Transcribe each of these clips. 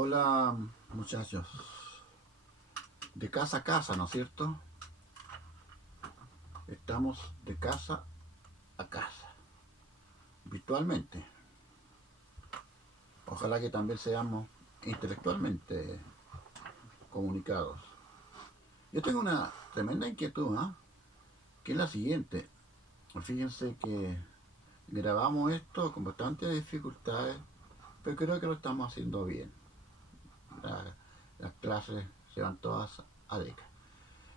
Hola muchachos, de casa a casa, ¿no es cierto? Estamos de casa a casa, virtualmente. Ojalá que también seamos intelectualmente comunicados. Yo tengo una tremenda inquietud, ¿eh? Que es la siguiente. Fíjense que grabamos esto con bastantes dificultades, pero creo que lo estamos haciendo bien. La- las clases se van todas a DECA.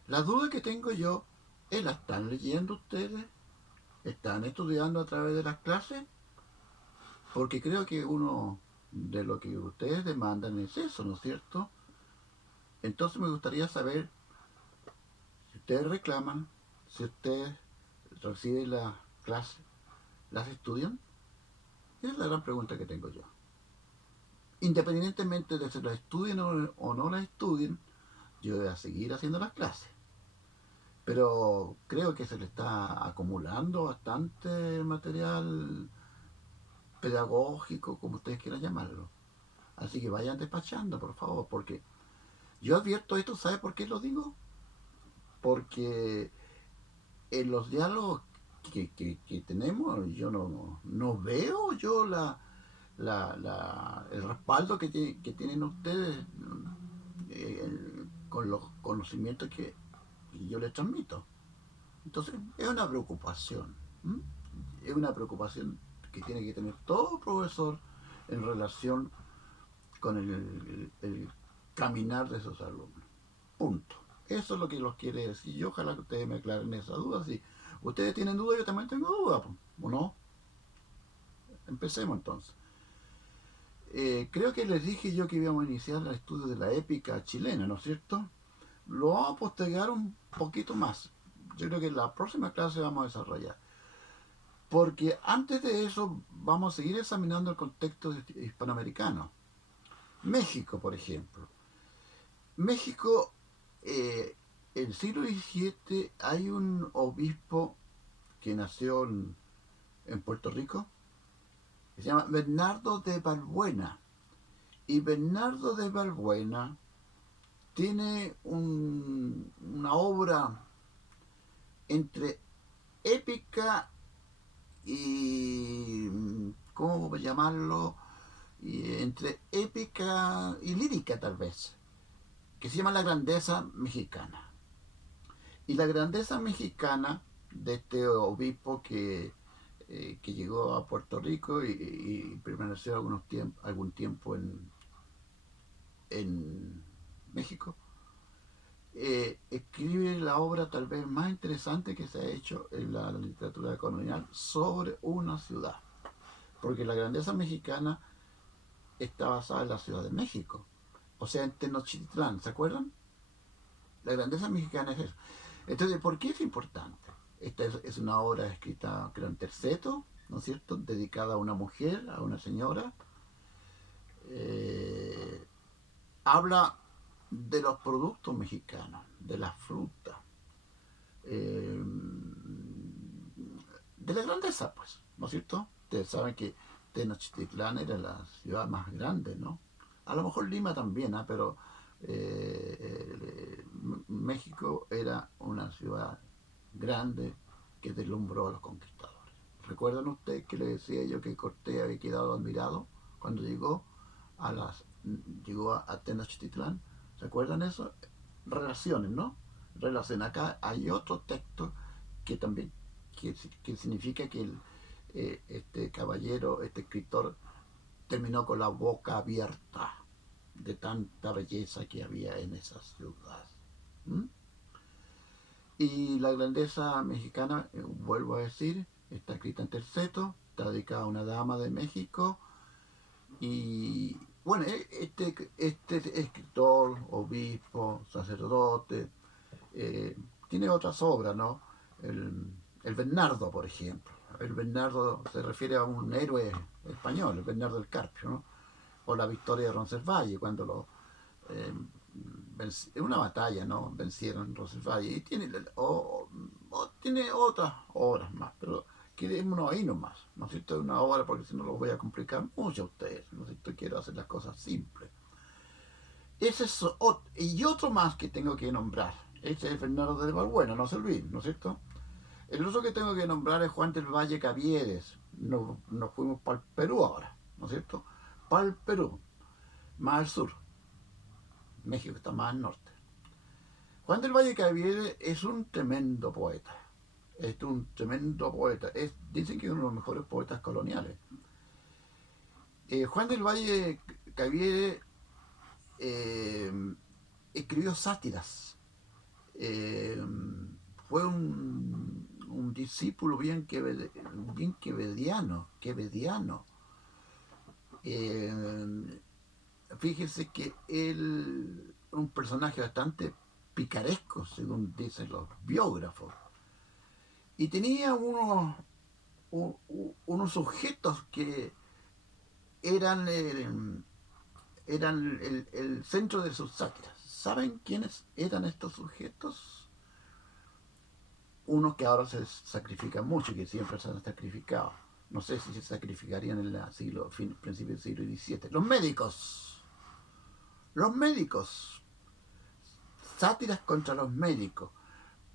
La duda que tengo yo es: ¿la están leyendo ustedes? ¿Están estudiando a través de las clases? Porque creo que uno de lo que ustedes demandan es eso, ¿no es cierto? Entonces me gustaría saber si ustedes reclaman, si ustedes reciben las clases, ¿las estudian? Esa es la gran pregunta que tengo yo. Independientemente de si las estudien o no las estudien, yo voy a seguir haciendo las clases. Pero creo que se le está acumulando bastante material pedagógico, como ustedes quieran llamarlo. Así que vayan despachando, por favor, porque yo advierto esto. ¿Sabe por qué lo digo? Porque en los diálogos que tenemos, yo no veo yo el respaldo que tienen ustedes con los conocimientos que yo les transmito. Entonces, es una preocupación. ¿M? Es una preocupación que tiene que tener todo profesor en relación con el caminar de esos alumnos. Punto. Eso es lo que los quiere decir. Y ojalá que ustedes me aclaren esa duda. Si ustedes tienen duda, yo también tengo duda. ¿O no? Empecemos entonces. Creo que les dije yo que íbamos a iniciar el estudio de la épica chilena, ¿no es cierto? Lo vamos a postergar un poquito más. Yo creo que en la próxima clase vamos a desarrollar. Porque antes de eso vamos a seguir examinando el contexto hispanoamericano. México, por ejemplo. México, el siglo XVII, hay un obispo que nació en Puerto Rico, que se llama Bernardo de Balbuena. Y Bernardo de Balbuena tiene una obra entre épica y, ¿cómo llamarlo? Y entre épica y lírica tal vez, que se llama La Grandeza Mexicana. Y la grandeza mexicana de este obispo que llegó a Puerto Rico y permaneció algún tiempo en México, escribe la obra tal vez más interesante que se ha hecho en la literatura colonial sobre una ciudad. Porque la grandeza mexicana está basada en la Ciudad de México, o sea, en Tenochtitlán, ¿se acuerdan? La grandeza mexicana es eso. Entonces, ¿por qué es importante? Esta es una obra escrita, creo, en terceto, ¿no es cierto?, dedicada a una mujer, a una señora. Eh, Habla de los productos mexicanos, de las frutas, eh, de la grandeza, pues, ¿no es cierto? Ustedes saben que Tenochtitlán era la ciudad más grande, ¿no? A lo mejor Lima también, ¿eh? Pero México era una ciudad grande que deslumbró a los conquistadores. ¿Recuerdan ustedes que le decía yo que Cortés había quedado admirado cuando a las llegó a Tenochtitlán? ¿Se acuerdan eso? Relaciones, ¿no? Relación. Acá hay otro texto que también que significa que este caballero, este escritor, terminó con la boca abierta de tanta belleza que había en esa ciudad. ¿Mm? Y la grandeza mexicana, vuelvo a decir, está escrita en terceto, está dedicada a una dama de México. Y bueno, este escritor, obispo, sacerdote, tiene otras obras, ¿no? El Bernardo, por ejemplo. El Bernardo se refiere a un héroe español, el Bernardo del Carpio, ¿no? O la victoria de Roncesvalles, cuando eh, en una batalla, ¿no? Vencieron Roncesvalles. Y tiene otras obras más, pero quedémonos ahí nomás. No sé si esto es una obra, porque si no lo voy a complicar mucho a ustedes. No sé si quiero hacer las cosas simples. Ese es y otro más que tengo que nombrar. Ese es Bernardo de Balbuena, no se olviden, ¿no es cierto? El otro que tengo que nombrar es Juan del Valle Caviedes. Nos fuimos para el Perú ahora, ¿no es cierto? Para el Perú, más al sur. México está más al norte. Juan del Valle Caviedes es un tremendo poeta. Es un tremendo poeta. Dicen que es uno de los mejores poetas coloniales. Juan del Valle Caviedes eh, escribió sátiras. Eh, Fue un discípulo bien quevediano. Eh, Fíjese que él, un personaje bastante picaresco, según dicen los biógrafos, y tenía unos sujetos que eran, eran el centro de sus sátiras. ¿Saben quiénes eran estos sujetos? Unos que ahora se sacrifican mucho, que siempre se han sacrificado. No sé si se sacrificarían en el principio del siglo XVII. Los médicos. Los médicos. Sátiras contra los médicos.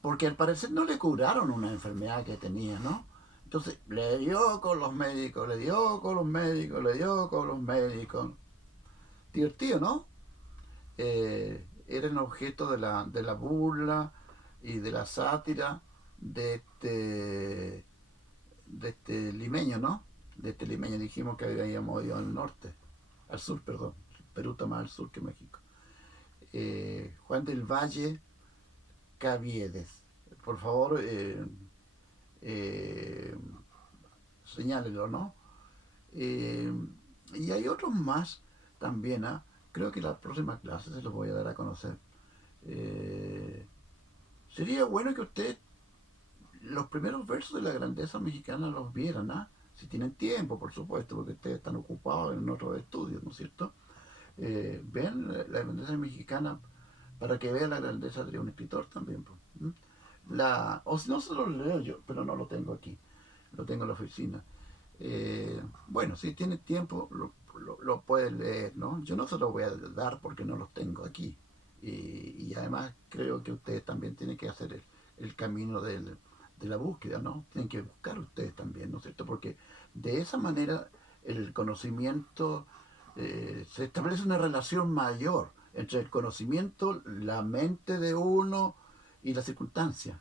Porque al parecer no le curaron una enfermedad que tenía, ¿no? Entonces le dio con los médicos, le dio con los médicos, le dio con los médicos. Divertido, ¿no? Eran objeto de la burla y de la sátira de este limeño, ¿no? De este limeño. Dijimos que habíamos ido al norte, al sur, perdón. Perú está más al sur que México. Juan del Valle Caviedes. Por favor, eh, señálelo, ¿no? Eh, y hay otros más también, ¿ah? Creo que la próxima clase se los voy a dar a conocer. Eh, Sería bueno que usted los primeros versos de la grandeza mexicana los vieran, ¿ah? Si tienen tiempo, por supuesto, porque ustedes están ocupados en otros estudios, ¿no es cierto? Ven la grandeza mexicana para que vean la grandeza de un escritor también. Pues. O si no, se lo leo yo, pero no lo tengo aquí, lo tengo en la oficina. Bueno, si tiene tiempo, lo puede leer, ¿no? Yo no se lo voy a dar porque no los tengo aquí. Y además creo que ustedes también tienen que hacer el camino de la búsqueda, ¿no? Tienen que buscar ustedes también, ¿no es cierto? Porque de esa manera el conocimiento, se establece una relación mayor entre el conocimiento, la mente de uno y la circunstancia.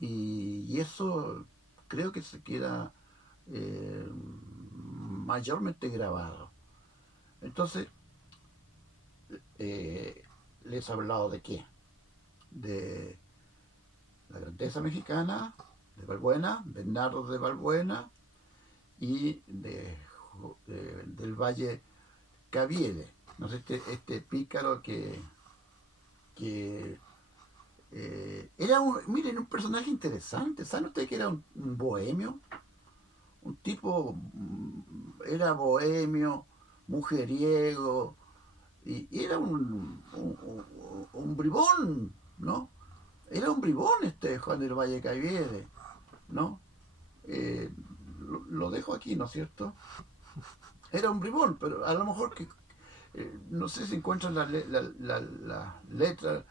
Y eso creo que se queda mayormente grabado. Entonces, eh, les he hablado de qué? De la grandeza mexicana, de Balbuena, Bernardo de Balbuena y del Valle Caviedes. No sé, este pícaro que era miren, un personaje interesante. ¿Saben ustedes que era un bohemio? Un tipo, era bohemio, mujeriego, y era un bribón, ¿no? Era un bribón este Juan del Valle Caviedes, ¿no? Eh, lo dejo aquí, ¿no es cierto? Era un bribón, pero a lo mejor que no sé si encuentran la letra,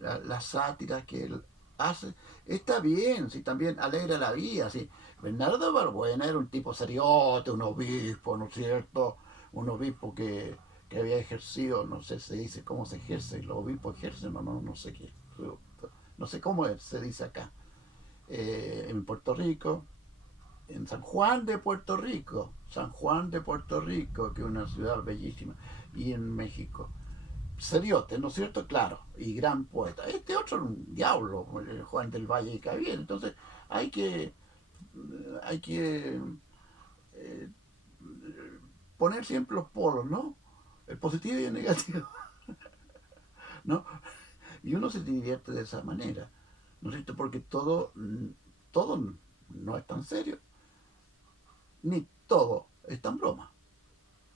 las sátiras que él hace. Está bien, si también alegra la vida, si Bernardo de Balbuena era un tipo seriote, un obispo, ¿no es cierto? Un obispo que había ejercido, no sé, se dice cómo se ejerce, los obispos ejercen, no sé qué, no sé cómo se dice acá. En Puerto Rico, en San Juan de Puerto Rico, San Juan de Puerto Rico, que es una ciudad bellísima, y en México. Seriote, ¿no es cierto? Claro, y gran poeta. Este otro era un diablo, Juan del Valle y Cavier. Entonces hay que, hay que eh, poner siempre los polos, ¿no? El positivo y el negativo, ¿no? Y uno se divierte de esa manera, ¿no es cierto? Porque todo no es tan serio, ni todo es tan broma.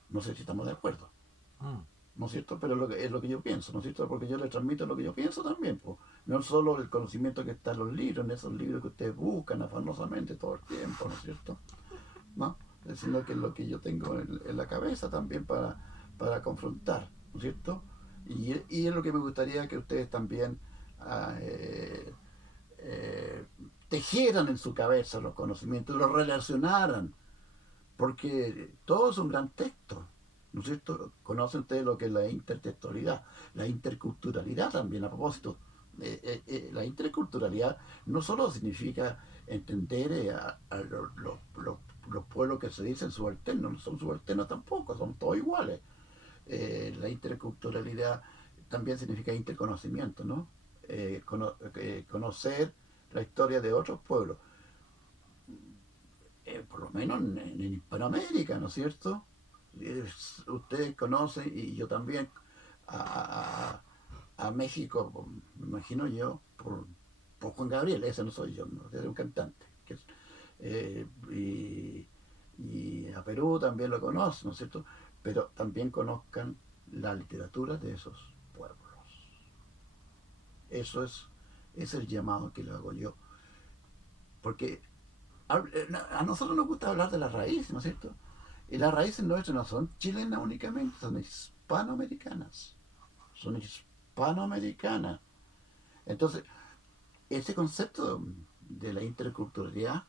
No sé si estamos de acuerdo. Mm. ¿No es cierto? Pero es lo que yo pienso, ¿no es cierto? Porque yo le transmito lo que yo pienso también, pues. No solo el conocimiento que está en los libros, en esos libros que ustedes buscan afanosamente todo el tiempo, ¿no es cierto? ¿No? Sino que es lo que yo tengo en la cabeza también para confrontar, ¿no es cierto? Y es lo que me gustaría que ustedes también ah, eh, tejieran en su cabeza los conocimientos, los relacionaran, porque todo es un gran texto, ¿no es cierto? Conocen ustedes lo que es la intertextualidad, la interculturalidad también, a propósito. La interculturalidad no solo significa entender los pueblos que se dicen subalternos, no son subalternos tampoco, son todos iguales. La interculturalidad también significa interconocimiento, ¿no? Conocer la historia de otros pueblos, por lo menos en Hispanoamérica, ¿no es cierto? Ustedes conocen, y yo también, a, a México, me imagino yo, por Juan Gabriel, ese no soy yo, no, es un cantante. Y a Perú también lo conocen, ¿no es cierto? Pero también conozcan la literatura de esos pueblos. Eso es el llamado que le hago yo. Porque a nosotros nos gusta hablar de las raíces, ¿no es cierto? Y las raíces nuestras no son chilenas únicamente, son hispanoamericanas. Son hispanoamericanas. Entonces, ese concepto de la interculturalidad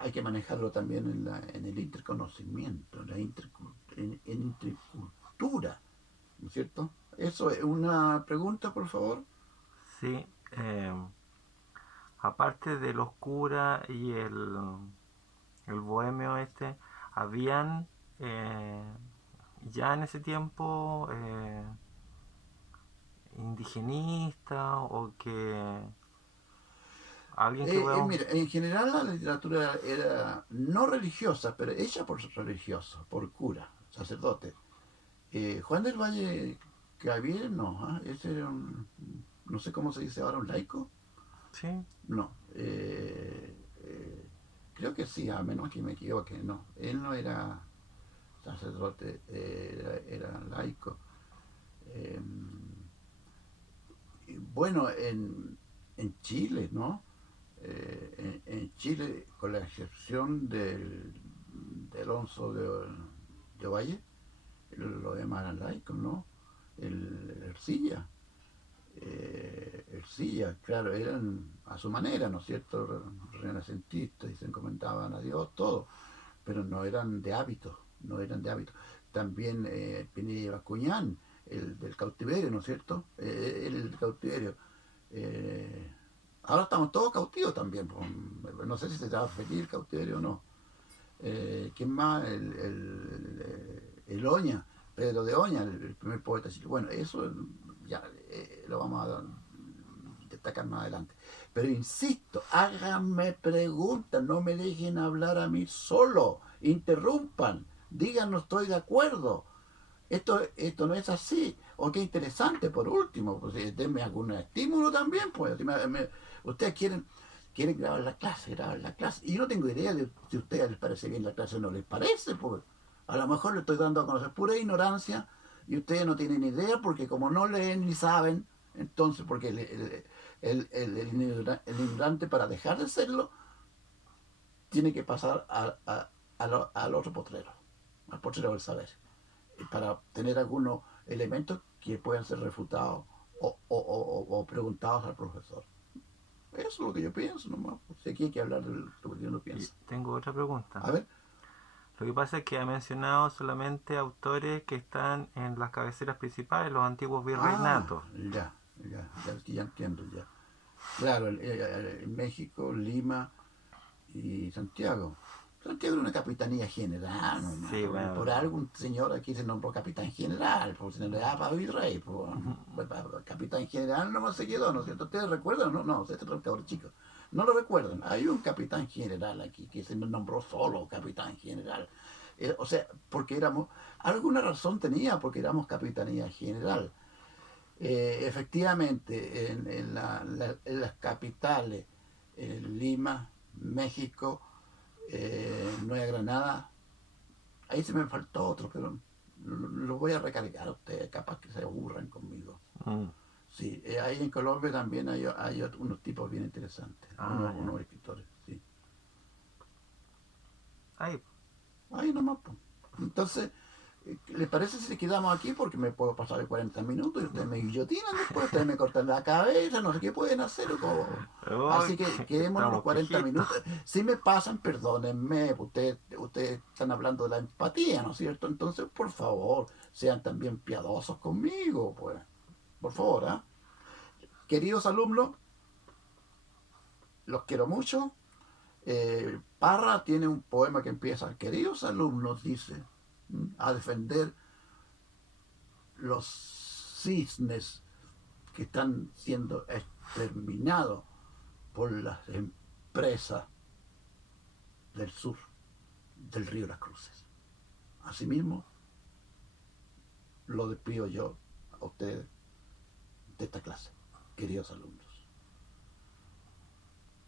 hay que manejarlo también en el interconocimiento, en intercultura, ¿no es cierto? Eso es una pregunta, por favor. Sí, aparte de los curas y el bohemio este, habían ya en ese tiempo indigenistas o que alguien que hubiera... Mira, en general la literatura era no religiosa, pero hecha por religiosos, por cura, sacerdote. Juan del Valle Gabriel, no, ¿ah? Ese era no sé cómo se dice ahora, un laico. Sí, No, creo que sí, a menos que me equivoque, no. Él no era sacerdote, era laico. Eh, bueno, en Chile, ¿no? En Chile, con la excepción del Alonso de Valle, los demás eran laicos, ¿no? El Ercilla, Ercilla, claro, eran a su manera, ¿no es cierto? Renacentistas y se encomendaban a Dios, todo, pero no eran de hábito, no eran de hábito. También Pinilla y Bascuñán, el del cautiverio, ¿no es cierto? El del cautiverio. Eh, Ahora estamos todos cautivos también, pues, no sé si se te va a referir el cautiverio o no. ¿Quién más? El Oña, Pedro de Oña, el primer poeta chileno. Bueno, eso ya lo vamos a destacar más adelante. Pero insisto, háganme preguntas, no me dejen hablar a mí solo, interrumpan, digan no estoy de acuerdo, esto no es así, o qué interesante por último, pues denme algún estímulo también, pues ustedes quieren grabar la clase, y yo no tengo idea de si a ustedes les parece bien la clase o no les parece, pues a lo mejor le estoy dando a conocer pura ignorancia y ustedes no tienen idea porque como no leen ni saben, entonces porque el ignorante para dejar de serlo tiene que pasar al otro potrero, al potrero del saber, para tener algunos elementos que puedan ser refutados o preguntados al profesor. Eso es lo que yo pienso nomás. Si aquí hay que hablar de lo que uno y piensa. tengo otra pregunta. A ver, Lo que pasa es que ha mencionado solamente autores que están en las cabeceras principales, los antiguos virreinatos. ya, ya entiendo, ya. Claro, México, Lima y Santiago. Santiago era una capitanía general, nomás. Sí, bueno, Por algún señor aquí se nombró capitán general, porque se le daba para virrey. Capitán general no se quedó, ¿no es cierto? ¿Ustedes recuerdan? No, no, este es un cabrón chico. No lo recuerdan. Hay un capitán general aquí que se nombró solo capitán general. O sea, porque éramos, alguna razón tenía porque éramos capitanía general. Efectivamente, en las capitales, en Lima, México, Nueva Granada, ahí se me faltó otro, pero lo voy a recargar a ustedes, capaz que se aburran conmigo. mm, Sí, ahí en Colombia también hay unos tipos bien interesantes, ah, ya. unos escritores, sí. Ahí, Ahí nomás, pues. Entonces, ¿les parece si quedamos aquí? Porque me puedo pasar de 40 minutos y ustedes me guillotinan después, ustedes me cortan la cabeza, no sé qué pueden hacer. Uy, Así que quedémonos los estamos 40 viejitos. minutos. Si me pasan, perdónenme, ustedes están hablando de la empatía, ¿no es cierto? Entonces, por favor, sean también piadosos conmigo, pues. Por favor, ¿ah? Queridos alumnos, los quiero mucho. Parra tiene un poema que empieza, queridos alumnos, dice, a defender los cisnes que están siendo exterminados por las empresas del sur del río Las Cruces. Asimismo, lo despido yo a ustedes de esta clase, queridos alumnos.